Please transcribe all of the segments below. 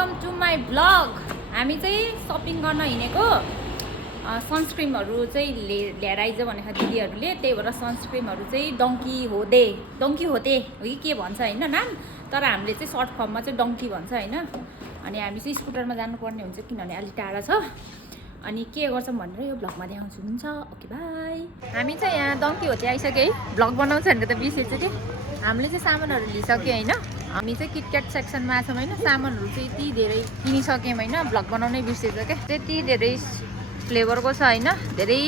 Welcome to my blog. हामी चाहिँ shopping गर्न हिँडेको सनस्क्रिमहरू चाहिँ ल्याएर आइज भनेको दिदीहरूले, त्यही भएर सनस्क्रिमहरू चाहिँ डङ्की होते हो कि के भन्छ होइन नाम, तर हामीले चाहिँ सर्ट फर्ममा चाहिँ डङ्की भन्छ होइन। अनि हामी चाहिँ स्कुटरमा जानुपर्ने हुन्छ किनभने अलिक टाढा छ। अनि के गर्छौँ भनेर यो ब्लगमा देखाउँछु। हुन्छ, ओके बाई। हामी चाहिँ यहाँ डङ्की होते आइसक्यो है। ब्लग बनाउँछ भनेको त बिर्सेछु कि। हामीले चाहिँ सामानहरू लिइसक्यो होइन। हामी चाहिँ किटक्याट सेक्सनमा आएको छौँ होइन। सामानहरू चाहिँ यति धेरै किनिसक्यौँ होइन, ब्लग बनाउनै बिर्सेछ क्या। त्यति धेरै फ्लेभरको छ होइन, धेरै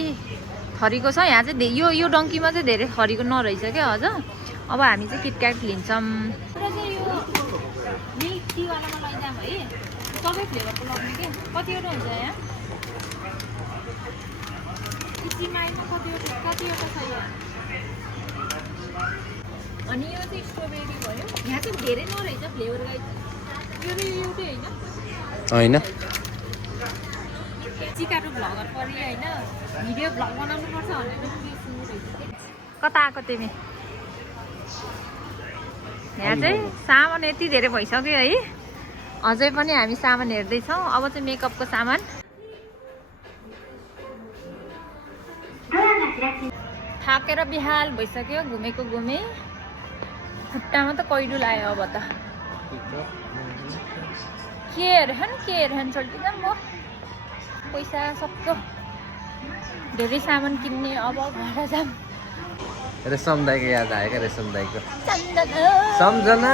थरीको छ। यहाँ चाहिँ यो डङ्कीमा चाहिँ धेरै थरीको नरहेछ क्या अझ। अब हामी चाहिँ किटक्याट लिन्छौँ। र चाहिँ यो मिल्क टीवालामा लैजाऊँ है, सबै फ्लेभरको लग्ने क्या। कतिवटा हुन्छ यहाँ चिमाइमा, कतिवटा छ यहाँ। अनि यो चाहिँ स्ट्रबेरी भयो। यहाँ चाहिँ धेरै नरहेछ फ्लेभर गाइस। यो एउटै होइन चिकाटो भ्लगर परि होइन, भिडियो भ्लग बनाउनुपर्छ भनेर कता आएको तिमी? यहाँ चाहिँ सामान यति धेरै भइसक्यो है। अझै पनि हामी सामान हेर्दैछौँ। अब चाहिँ मेकअपको सामान। थाकेर बिहाल भइसक्यो, घुमेको घुमे। खुट्टामा त कैडु लाग्यो। अब त के हेर्छन् छोडिदिँदा म पैसा सक्यो। धेरै सामान किन्ने। अब घर जाऊँ। रेशम दाईको याद आयो क्या? रेशम दाईको सम्झना।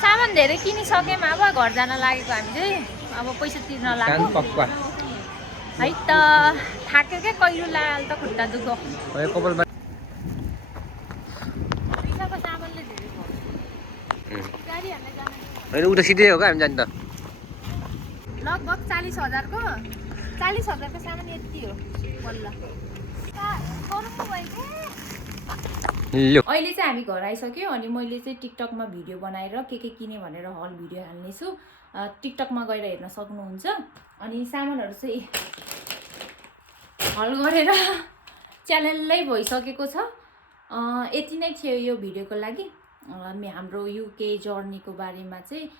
सामान धेरै किनिसक्यौँ। अब घर जान लागेको हामी चाहिँ। अब पैसा तिर्न लाग्यो है त। थाक्यो क्या, कैलो लाल त खुट्टा दुख्यो। सामानले धेरै होइन, उता सिधै हो क्या हामी जाने त। लगभग 40,000को 40,000को सामान यति हो बल्ल। अहिले चाहिँ हामी घर आइसक्यो। अनि मैले चाहिँ टिकटकमा भिडियो बनाएर के किने भनेर हल भिडियो हाल्नेछु। टिकटकमा गएर हेर्न सक्नुहुन्छ। अनि सामानहरू चाहिँ हल गरेर च्यानलै भइसकेको छ। यति नै थियो यो भिडियोको लागि। हाम्रो युके जर्नीको बारेमा चाहिँ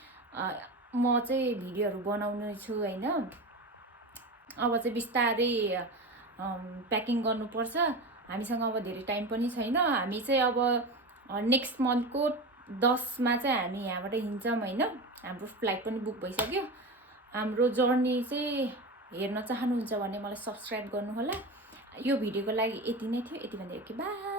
म चाहिँ भिडियोहरू बनाउने छु होइन। अब चाहिँ बिस्तारै प्याकिङ गर्नुपर्छ। हामीसँग अब धेरै टाइम पनि छैन। हामी चाहिँ अब नेक्स्ट मन्थको 10मा चाहिँ हामी यहाँबाट हिँड्छौँ होइन। हाम्रो फ्लाइट पनि बुक भइसक्यो। हाम्रो जर्नी चाहिँ हेर्न चाहनुहुन्छ भने मलाई सब्सक्राइब गर्नुहोला। यो भिडियोको लागि यति नै थियो। यति भन्दै ओके बाई।